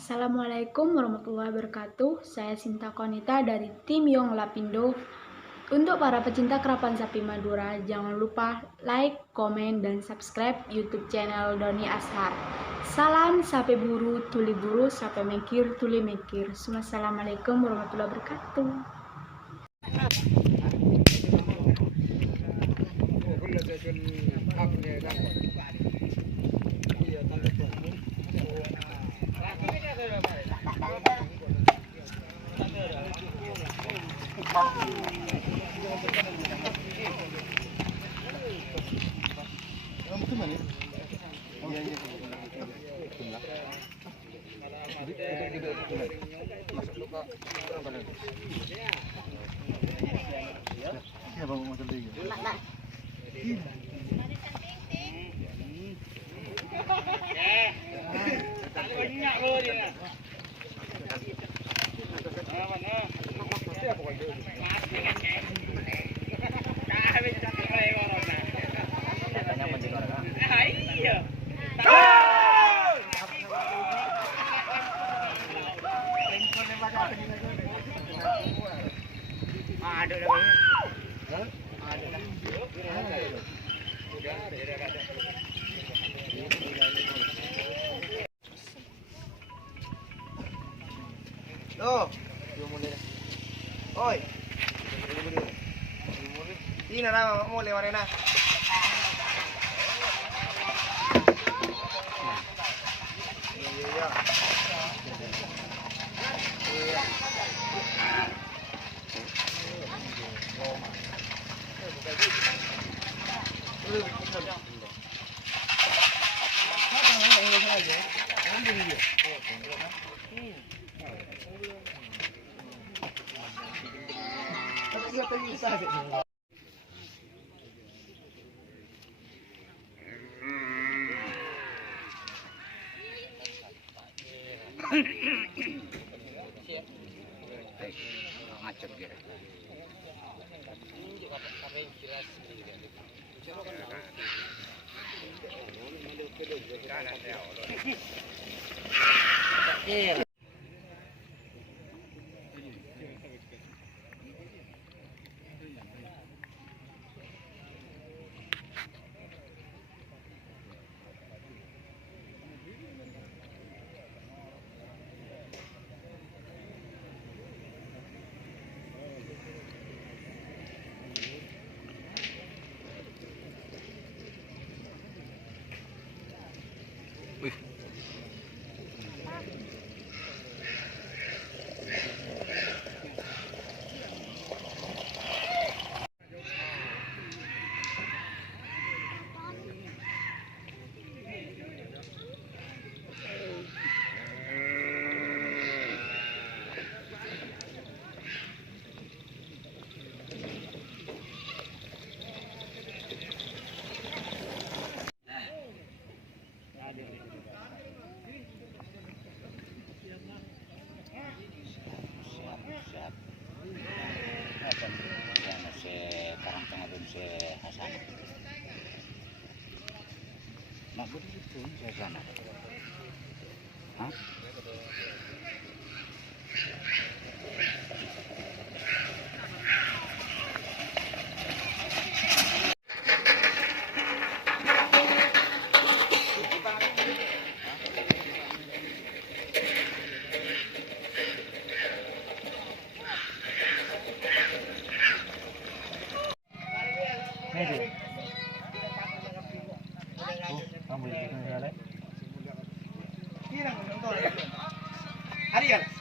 Assalamualaikum warahmatullahi wabarakatuh. Saya Sinta Konita dari tim Yong Lapindo. Untuk para pecinta kerapan sapi Madura, jangan lupa like, komen, dan subscribe YouTube channel Doni Ashar. Salam sapi buru, tuli buru, sapi mikir, tuli mikir. Assalamualaikum warahmatullahi wabarakatuh. Oi. Ini na mau lewat na. Macet dia. Ariel.